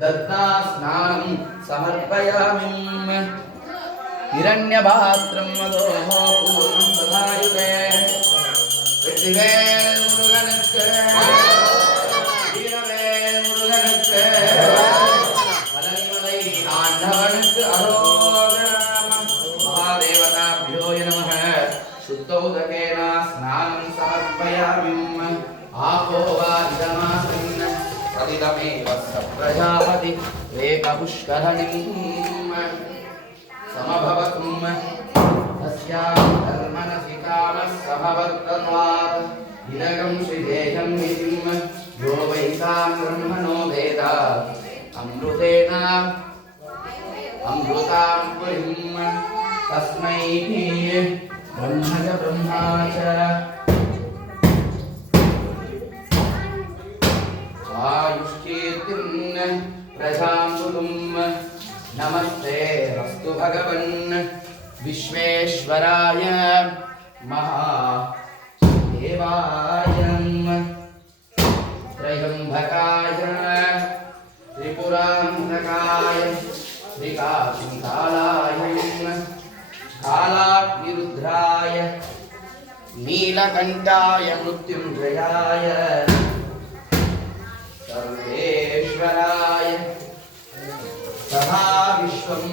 दत्ता स्नानं समर्पयामि हिरण्यपात्रं मदोः पूर्णं दधायुते வெற்றிவேல் முருகனுக்கு வீரவேல் முருகனுக்கு பழனிமலை ஆண்டவனுக்கு அரோகராம மகாதேவதாभ्यो நமः शुद्धोदकेन स्नानं समर्पयामि आपो वा इदमासन् तदिदमेव स प्रजापति एकपुष्करणीं समभवतुं तस्यां धर्मनसि कामः समवर्तत्वात् इदगं श्रीदेहं नितिं यो वै तां ब्रह्मणो वेद अमृतेन अमृतां पुरीं तस्मै ब्रह्म च ब्रह्मा च आयुष्कीर्तिं प्रजां नमस्ते अस्तु भगवन् विश्वेश्वराय महादेवाय त्रयंबकाय त्रिपुरान्तकाय त्रिकालाय कालाग्निरुद्राय नीलकण्ठाय मृत्युञ्जयाय सर्वेश्वराय सदा विश्वं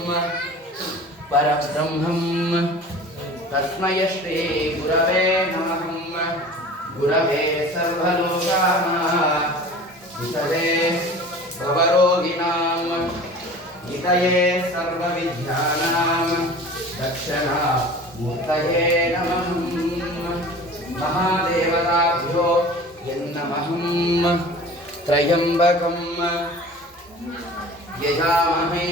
परब्रह्मं तस्मै श्री गुरवे नमः गुरवे सर्वलोकानां वितये भवरोगिणां नितये सर्वविद्यानां दक्षिणामूर्तये नमः महादेवताभ्यो नमः त्र्यम्बकं यजामहे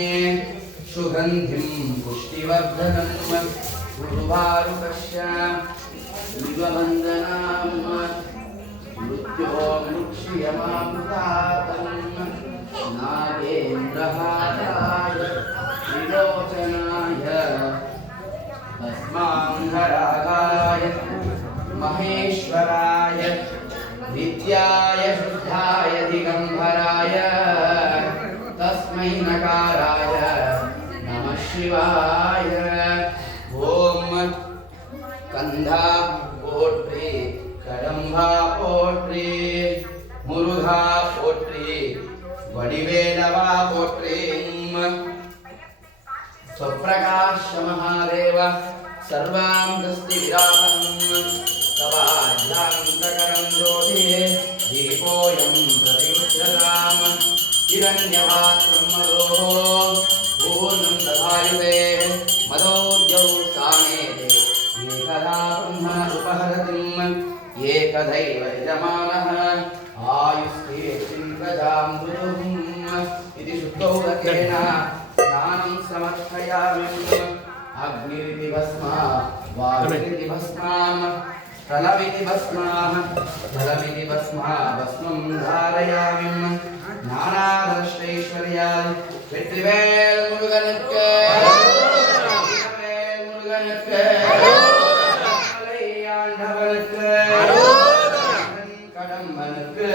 सुगन्धिं पुष्टिवर्धनं उर्वारुकस्य युगवन्दनां मृत्योर्मुक्ष्यमामृतातं नागेन्द्रहाराय त्रिलोचनाय भस्माङ्गरागाय महेश्वराय नित्याय शुद्धाय दिगंबराय तस्मै नकाराय नमः शिवाय ओम कंधा पोट्री கடம்பா போற்றி முருகா போற்றி வடிவேலவா போற்றி स्वप्रकाश महादेव सर्वांगस्ति विरामं तवाज्ञान्तकरं ज्योतिः दीपोऽयं प्रतिमुच्यताम् हिरण्यपात्रं मदोः पूर्णं दधायुते मदोर्जौ सानेते एकदा ब्रह्मण उपहरतिम् एकदैव यजमानः आयुस्तेऽस्मिन् प्रजां मृदुम् इति शुद्धोदकेन स्नानं समर्पयामि अग्निरिति भस्मा वायुरिति भस्मां स्थलमिति भस्माः जलमिति भस्मा भस्मं धारयामि नानादर्शैश्वर्याय வெற்றிவேல் முருகனுக்கு வீரவேல் முருகனுக்கு ஆண்டவனுக்கு கடம்பனுக்கு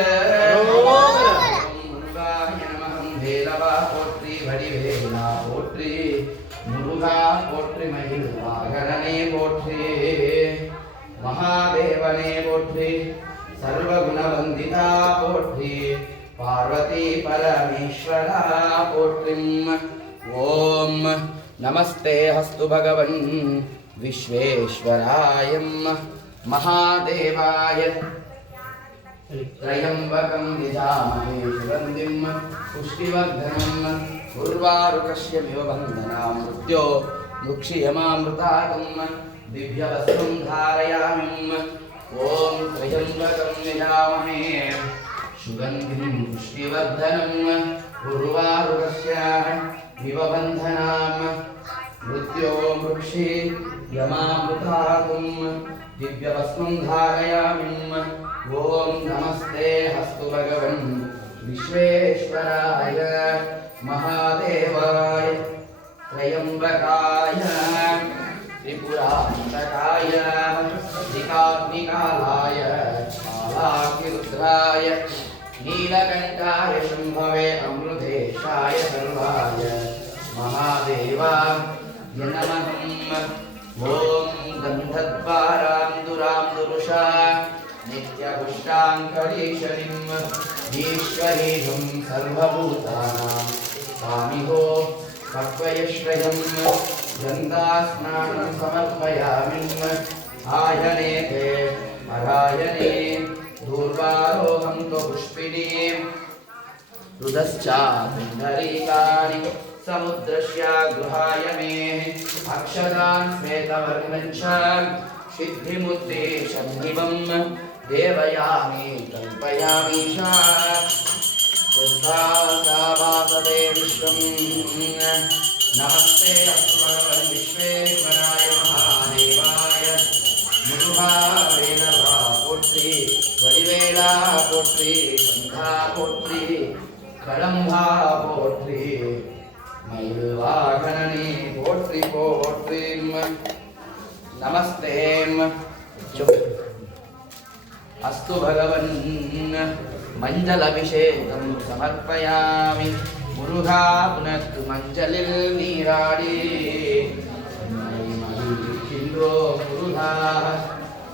முருகாய நமகம் வேலவா போற்றி வடிவேலா போற்றி முருகா போற்றி மயில் வாகனனே போற்றி महादेवने पोट्री सर्वगुणवंदिता पोट्री पार्वती परमेश्वरा पोट्रीम् ओम नमस्ते हस्तु भगवन् विश्वेश्वराय महादेवाय त्रयंबकं यजामहे सुगन्धिं पुष्टिवर्धनम् उर्वारुकस्यमिव बन्धनां मृत्यो मुक्षीयमामृताकम् दिव्यवस्त्रं धारयामि ओम त्र्यंबकं यजामहे सुगन्धिं पुष्टिवर्धनम् उर्वारुकस्य इव बन्धनां मृत्यो मुक्षीयमामृताकम् दिव्यवस्त्रं धारयामि ओम नमस्ते हस्तु भगवन् विश्वेश्वराय महादेवाय त्रयंबकाय त्रिपुरान्तकाय त्रिकाग्निकालाय कालाग्निरुद्राय नीलकण्ठाय शम्भवे अमृतेशाय यनमहम् ॐ गन्धद्वारान्दुरान्दुरुषा नित्यपुष्टाङ्करीशनिम् ईश्वरीयं सर्वभूतानां स्वामिहो पक्वयश्रयम् गङ्गास्नानं समर्पयामिम् आयनेते अरायणे दूर्वारोहं तु पुष्पिणीं रुदश्चान्दरीकानि समुद्रस्य गृहाय मे अक्षतान् श्वेतवर्णं च सिद्धिमुद्देशं दिवं देवयामि कल्पयामि च यद्भासावासते विश्वं नमस्ते अस्तु भगवन् विश्वेश्वराय महादेवाय मुरुहावेलवा पोट्रि वलिवेला पोट्रि सन्धा पोट्रि கடம்பா போற்றி மயில்வாகனனே போற்றி போற்றி நமஸ்தே அஸ்து பகவன் மஞ்சள் அபிஷேகம் சமர்ப்பயாமி முருகா உனக்கு மஞ்சளில் நீராடி மகிழ்கின்றோ முருகா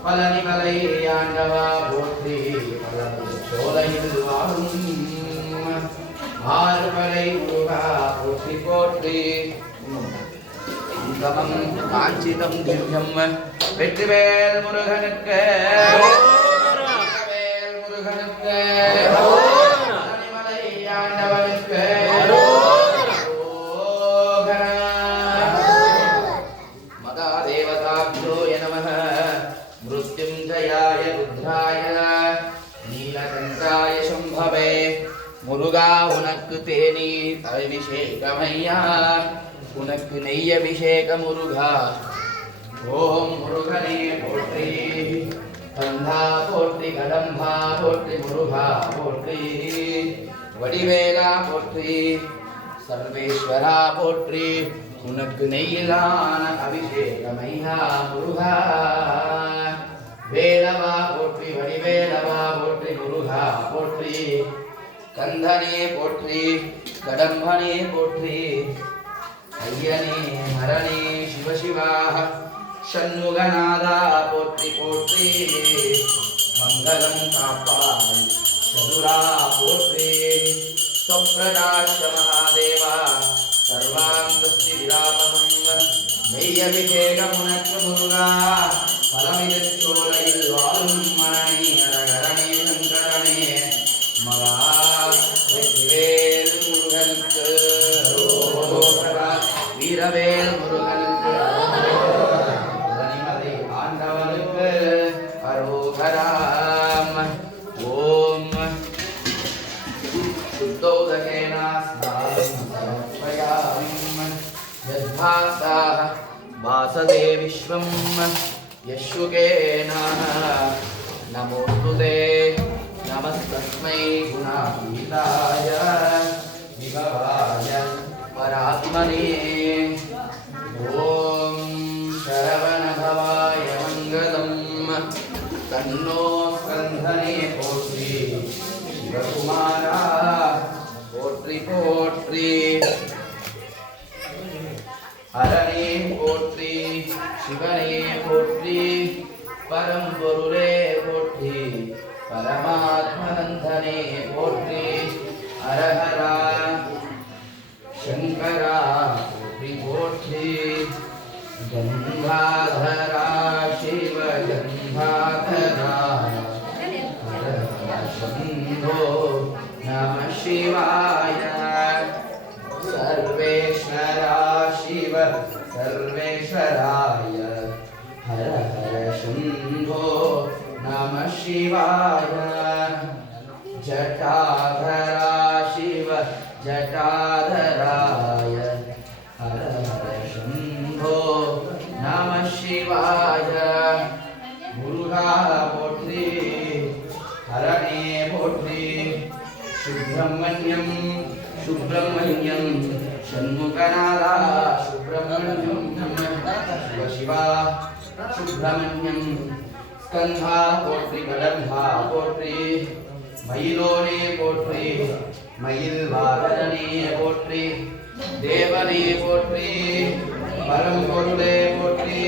பழனிமலை ஆண்டவா போற்றி சோலையில் வாழும் ஆறுவரை முருகா போற்றி போற்றி தமம் காஞ்சிதம் திவ்யம் வெற்றிவேல் முருகனுக்கு வேல் முருகனுக்கு பழனிமலை ஆண்டவனுக்கு மதா தேவதாப்ஜோ நமः மிருத்யுஞ்சயாய ருத்ராய நீலகண்டாய சம்பவே முருகா உனக்கு தேநீர் அபிஷேகமையா உனக்கு நெய் அபிஷேக முருகா ஓம் முருகனே போற்றி கந்தா போற்றி கடம்பா போற்றி முருகா போற்றி வடிவேலா போற்றி சர்வேஸ்வரா போற்றி உனக்கு நெய்யிலான அபிஷேகமையா முருகா வேலவா போற்றி வடிவேலவா போற்றி முருகா போற்றி கந்தனே போற்றி கடம்பனே போற்றி ஐயனே ஹரணே சிவசிவா ஷண்முகநாதா போற்றி போற்றி மங்களம் காப்பாய் சதுரா போற்றி சொப்ரகாஷ மகாதேவா சர்வாந்தஸ்தி விராமகம் நெய்யபிஷேகம் உனக்கு முருகா பலமிதச் சோலையில் வாழும் மரணி அரகரணே சங்கரனே மகா வெற்றிவேல் முருகனுக்கு வீரவேல் முருகனுக்கு பழனிமலை ஆண்டவனுக்கு அரோகராம் ஓம் சுத்தோதகேன ஸ்நானம் சமர்ப்பயாமி யத்பாசாः வாசதே விஸ்வம் யஸ்யுகேன நமோஸ்துதே நமஸ்தஸ்மை குணாதீதாய விபவாய பராத்மனே ஓம் சரவணபவாய மங்களம் தன்னோ ஸ்கந்தனே போற்றி சிவகுமாரா போற்றி போற்றி ஹரணே போற்றி சிவனே போற்றி பரம்பொருளே போற்றி பரமாத்மநந்தனே போற்றி ஹரஹரா சங்கரா போற்றி போற்றி கங்காதரா சிவ கங்காதரா சம்போ நம சிவாய சர்வேஸ்வரா சிவ சர்வேஸ்வராய ஹர ஹர சம்போ நம சிவாய ஜட்டாதரா சிவ ஜட்டாதராய ஹர ஹர சம்போ நம சிவாய முருகா போற்றி ஹரணே போற்றி சுப்பிரமணியம் சுப்பிரமணியம் ஷண்முகநாதா சுப்பிரமணியம் சிவசிவா சுப்பிரமணியம் ஸ்கந்தா போற்றி கடம்பா போற்றி மயிலோனே போற்றி மயில் வாகனனே போற்றி தேவனே போற்றி பரம்பொருளே போற்றி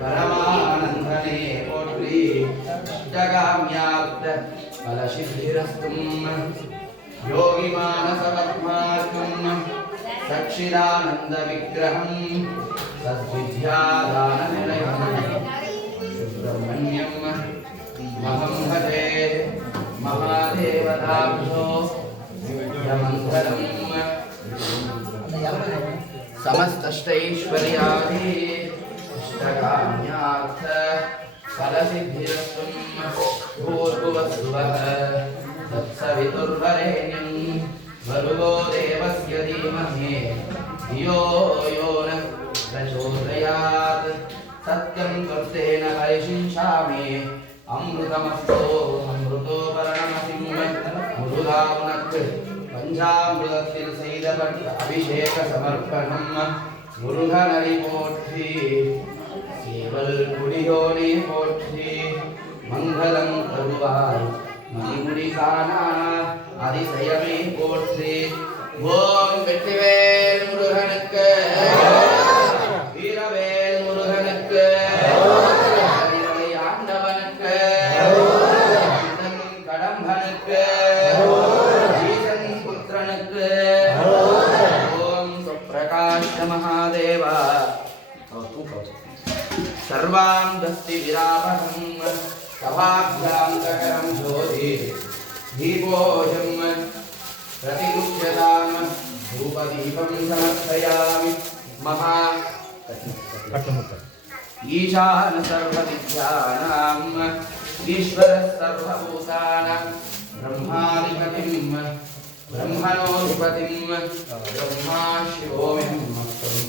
பரமானந்தனே போற்றி அஷ்டகாம்யாப்த பலசித்திரஸ்தும் யோகி மானசவத்மார்க்கம் சச்சிதானந்த விக்கிரகம் சத்வித்யாதான நிலையம் சுப்பிரமணியம் மகம் பஜே महादेवताभ्यो मंगलम समस्तैश्वर्यादि इष्टकाम्यार्थ फलसिद्धिरस्तु भूर्भुवस्सुवः तत्सवितुर्वरेण्यं भर्गो देवस्य धीमहि धियो यो न प्रचोदयात् सत्यं कर्तेन परिशिंशामि अमृतमस्तो अमृतो परणमसिं मुरुगावनक् पंचामृतத்தில் செய்தபடி அபிஷேக சமர்ப்பணம் முருகனடி போற்றி சேவல் குடியோனே போற்றி மங்களம் தருவாய் மணிமுடி காணா அதிசயமே போற்றி ஓம் வெற்றிவேல் முருகனுக்கு வீரவேல் முருகனுக்கு महादेव सर्वांगस्ति विरापहं सभाभ्यां सकरं ज्योति दीपोऽयं प्रतिगुह्यतां धूपदीपं समर्पयामि महा ईशान सर्वविद्यानां ईश्वरः सर्वभूतानां ब्रह्माधिपतिं ब्रह्मणोऽधिपतिं ब्रह्मा शिवोऽहं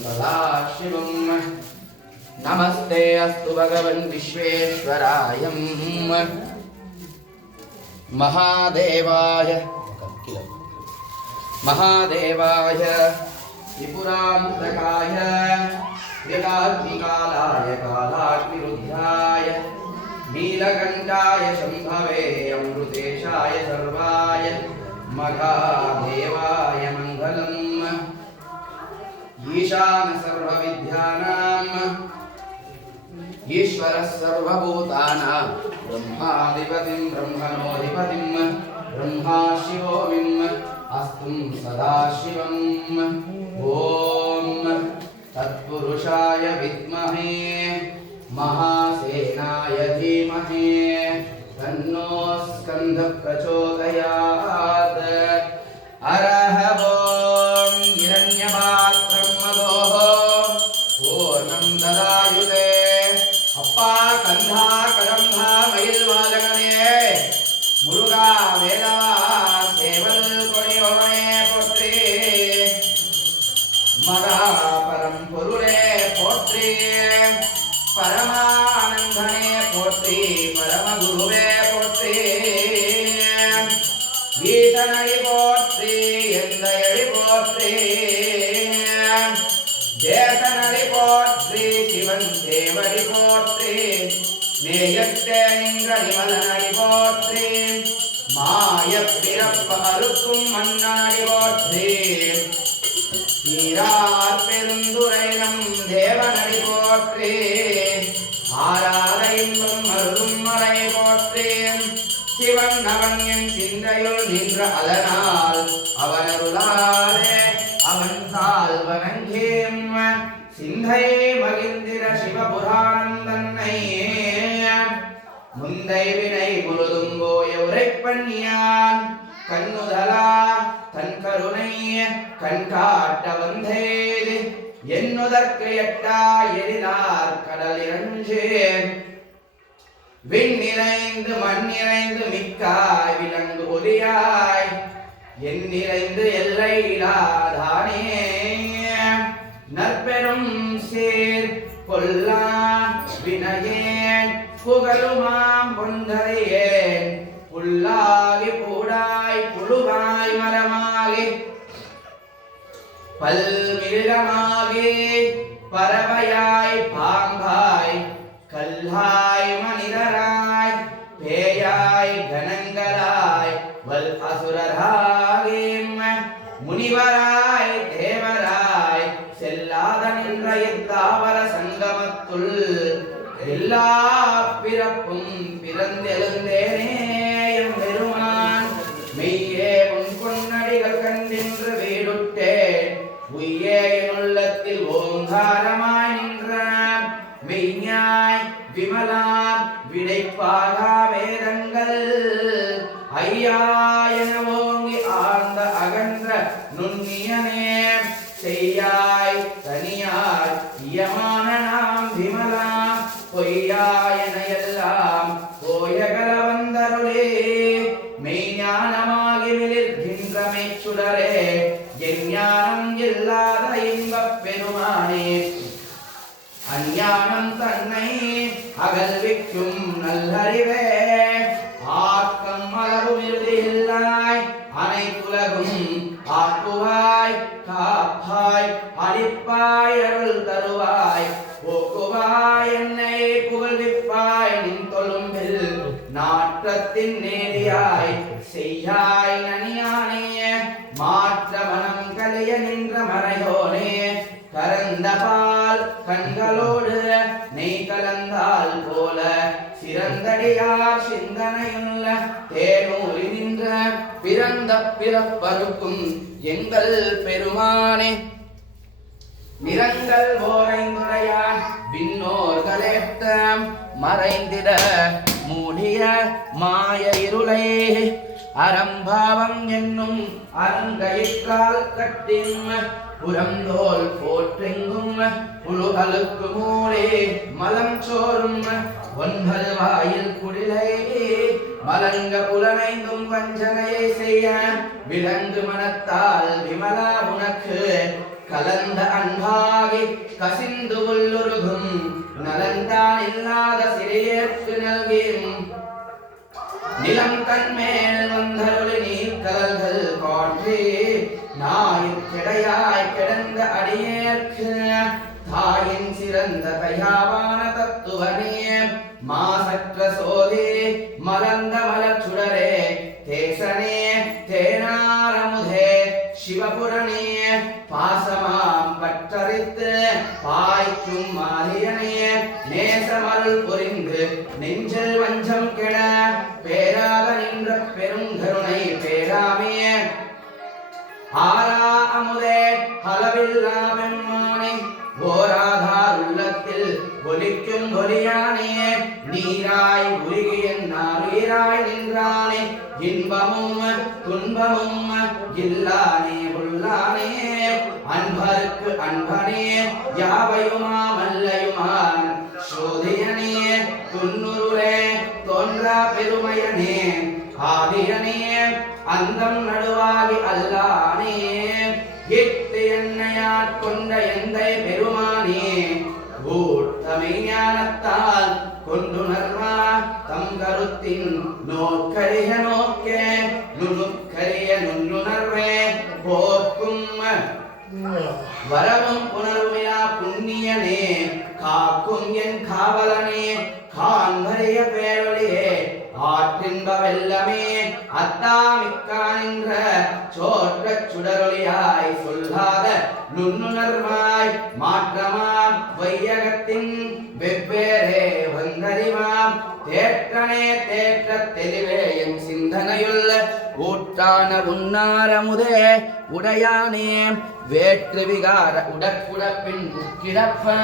सदा शिवं नमस्ते अस्तु भगवन् विश्वेश्वराय महादेवाय त्रिपुरान्तकाय त्रिकालाय कालाग्निरुद्धाय नीलकण्ठाय शम्भवे अमृतेशाय सर्वाय महादेवाय मंगलम ईशान सर्वविद्यानां ईश्वरः सर्वभूतानां ब्रह्माधिपतिं ब्रह्मणोऽधिपतिं ब्रह्मा शिवोऽहं अस्तुं सदा शिवं ॐ तत्पुरुषाय विद्महे महासेनाय धीमहि तन्नो स्कन्धः प्रचोदयात् अरह ॐ हिरण्यपात्रं मदोः पूर्णं ददायुते अप्पा कन्धा कदम्भा मयिल्वागणे मुरुगा वेदवा सेवल कोडियोने पोट्रि मगा परम पुरुले पोट्रि परमानंदने पोट्रि परम गुरुवे पोट्रि ஈசனடி போற்றி எந்தையடி போற்றி தேசனடி போற்றி சிவன் தேவடி போற்றி நேயத்தே நின்ற நிமலனடி போற்றி மாய பிறப்ப அறுக்கும் மன்னனடி போற்றி நீரார் பெருந்துரை நம் தேவனடி போற்றி ஆராத இன்பம் அருளும் மலை போற்றி சிவன் அவன் என் சிந்தையுள் நின்ற அதனால் அவனருளாரே அவன் தாள் வணங்கேம் சிந்தையே மகிழ்ந்திர சிவபுராணம் தன்னை முந்தை வினை முழுதும் போய உரைப்பண்ணியான் கண்ணுதலா தன் கருணை கண் காட்ட வந்தேது என்னுதற்கு எட்டா எழிலார் கடல் இறஞ்சேன் விண்ணிறைந்து மண்ணிறைந்து மிக்காய் விலங்கு ஒலியாய் எண்ணிறைந்து எல்லையிலாதானே நற்பெரும் சேர் கொல்லா வினையேன் புகழுமாம் பொந்தரையேன் புல்லாகி பூடாய் புழுவாய் மரமாகி பல்மிருகமாகி பறவையாய் பாம்பாய் கல்லாய் மனிதராய் பேயாய் கணங்களாய் வல் அசுரராகிம் முனிவராய் தேவராய் செல்லாத நின்ற எல்லா பிறப்பும் பிறந்தெழுந்தேனே எம்பெருமான் மெய்யே உன் பொன்னடிகள் கண்டின்று வீடுட்டேன் உய்யே என் உள்ளத்தில் ஓங்காரமாய் நின்ற மெய்ஞாய் விமலா விடைப்பாகா வேதங்கள் ஐயா என ஓங்கி ஆழ்ந்த அகன்ற நுண்ணியனே செய்யாய் தனியாய் இயமான நாம் விமலா பொய்யா என எல்லாம் போயகல வந்தருளே மெய்ஞானமாகி மிளிர்கின்ற மெய்ச்சுடரே என் ஞானம் இல்லாத இன்பப் பெருமானே அஞ்ஞானம் தன்னை அகல்விக்கும் நல்லறிவே ஆக்கம் மலரும் இல்லாய் அனைத்துலகும் ஆக்குவாய் காப்பாய் அளிப்பாய் அருள் தருவாய் போக்குவாய் என்னை புகழ்விப்பாய் நின் தொழும்பில் நாற்றத்தின் நேரியாய் செய்யாய் நனியானே மாற்ற மனம் கலைய நின்ற மறையோனே கரந்த பால் கண்களோடு நெய் கலந்தால் போல சிறந்தடியார் சிந்தனையுள்ள தேனூரி நின்ற பிறந்த பிறப்பருக்கும் எங்கள் பெருமானே நிறங்கள் ஓரைந்துரையான் விண்ணோர்களேத்த மறைந்திட மூடிய மாய இருளை அறம்பாவம் என்னும் அருங்கயிற்றால் கட்டின் புறந்தோல் போற்றெங்கும் புழுகளுக்கு மூடே மலம் சோறும் ஒன்பது வாயில் குடிலை மலங்க புலனைந்தும் வஞ்சனையை செய்ய விலங்கு மனத்தால் விமலா உனக்கு கலந்த அன்பாகி கசிந்து உள்ளுருகும் நலந்தான் இல்லாத சிறியேற்கு நல்கியும் நிலம் தன்மேல் வந்தருளி நீர் கலல்கள் காற்றே நாயிற்கிடையாய் கிடந்த அடியேற்கு தாயின் சிறந்த தயாவான தத்துவனே மாசற்ற சோதே மலர்ந்த மலச்சுடரே தேசனே தேனாரமுதே சிவபுரணே பாசமாம் பற்றறித்து பாய்க்கும் மாலியனே நேசமருள் புரிந்து நெஞ்சில் வஞ்சம் கெட பேராக நின்ற பெருங்கருணை பேராமே ஆரா அமுதே அளவில்லா பெம்மானே ஓராதார் உள்ளத்தில் ஒலிக்கும் ஒலியானே நீராய் உருகிய நாருயிராய் நின்றானே இன்பமும் துன்பமும் இல்லானே உள்ளானே அன்பருக்கு அன்பனே யாவையுமா மல்லையுமான் சோதியனே துன்னுருளே தோன்றா பெருமையனே ஆதியனே அந்தம் நடுவாகி அல்லானே இட்டு என்னையாற் கொண்ட எந்தை பெருமானே ஊட்டமை ஞானத்தால் கொண்டுணர்வா தம் கருத்தின் நோக்கரிய நோக்கே நுணுக்கரிய நுண்ணுணர்வே போக்கும் வரவும் புணர்விழா புண்ணியனே காக்கும் என் காவலனே காண்பரிய பேரொழியே ஆற்றின்ப வெல்லமே அத்தாமிக்கானின்ற சோற்றச் சுடரொளியாய் சொல்லாத நுண்ணுணர்வாய் மாற்றமாம் வையகத்தின் வெவ்வேறே வந்தறிவாம் தேற்றனே தேற்ற தெளிவே என் சிந்தனையுள்ள ஊற்றான உன்னாரமுதே உடையானே வேற்று விகார உடற்குடப்பின் கிடப்ப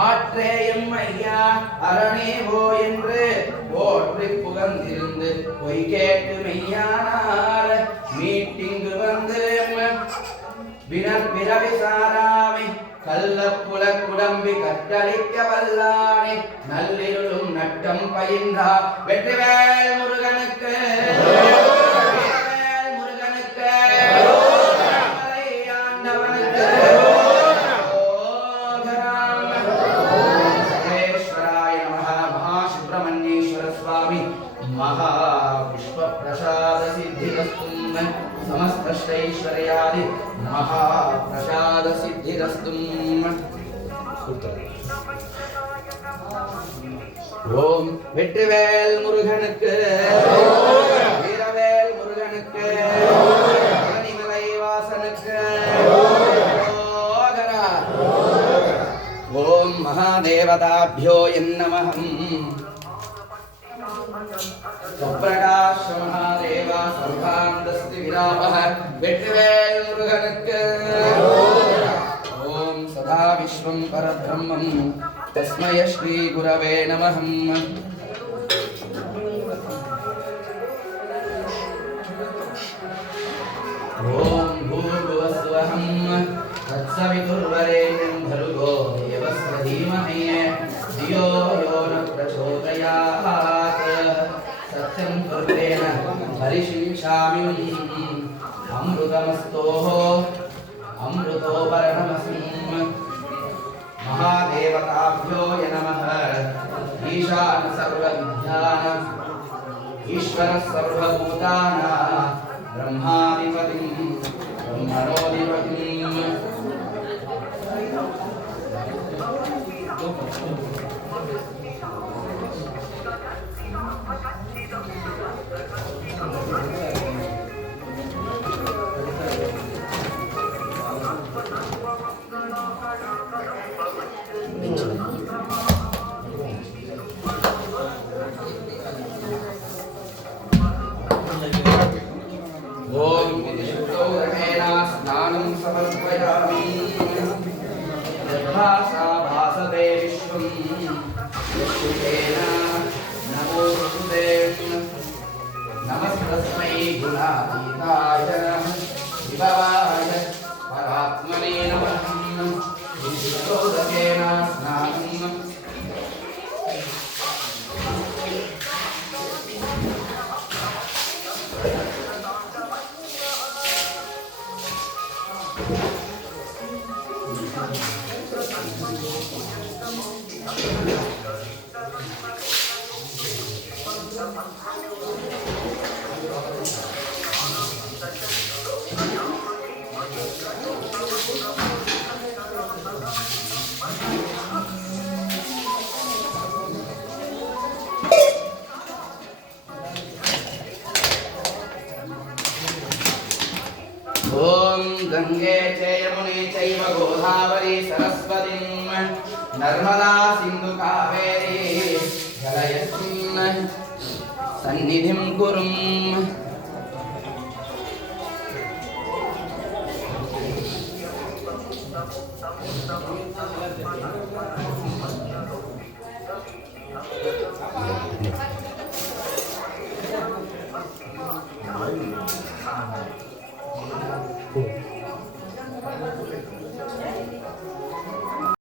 ஆற்றேயும் ஐயா அரணேவோ என்று போற்றி புகழ்ந்திருந்து பொய் கேட்டு மெய்யானார் மீட்டிங்கு வந்து பிறவி சாராமை கள்ளப்புல குடம்பி கட்டளிக்க வல்லானே நல்லிருளும் நட்டம் பயின்றா வெற்றிவேல் முருகனுக்கு महापुष्पप्रसाद सिद्धिरस्तु समस्तैश्वर्यादि महाप्रसाद सिद्धिरस्तु ओम வெற்றிவேல் முருகனுக்கு வீரவேல் முருகனுக்கு பழனிமலை வாசனுக்கு ஓம் மகா महादेवताभ्यो यन्नमः प्रकाश महादेव सर्वान्तस्ति विरामः वेट्टिवेल मुरुगनुक्कु ओम सदा विश्वं परब्रह्मं तस्मै श्री गुरवे नमः ओम भूर्भुवस्वहं तत्सवितुर्वरेण्यं भर्गो देवस्य धीमहि धियो यो न प्रचोदयात् सत्यं पूर्वेण हरिशिंशामि अमृतमस्तोः अमृतोपरणमस्मि महादेवताभ्यो नमः ईशान सर्वविद्यान ईश्वर सर्वभूतानां ब्रह्माधिपतिं ब्रह्मणोऽधिपतिं ओम विशुद्धोदकेन स्नानं समर्पयामि यद्भासा भासते विश्वं यस्तेन नमो स्तुते नमस्तस्मै गुणातीताय विभवाय परात्मने नमः विशुद्धोदकेन स्नानं ओम गंगे च यमुने चैव गोदावरी सरस्वती नर्मदा सिंधु कावेरी जलयस्मिन् सन्निधिं कुरुम्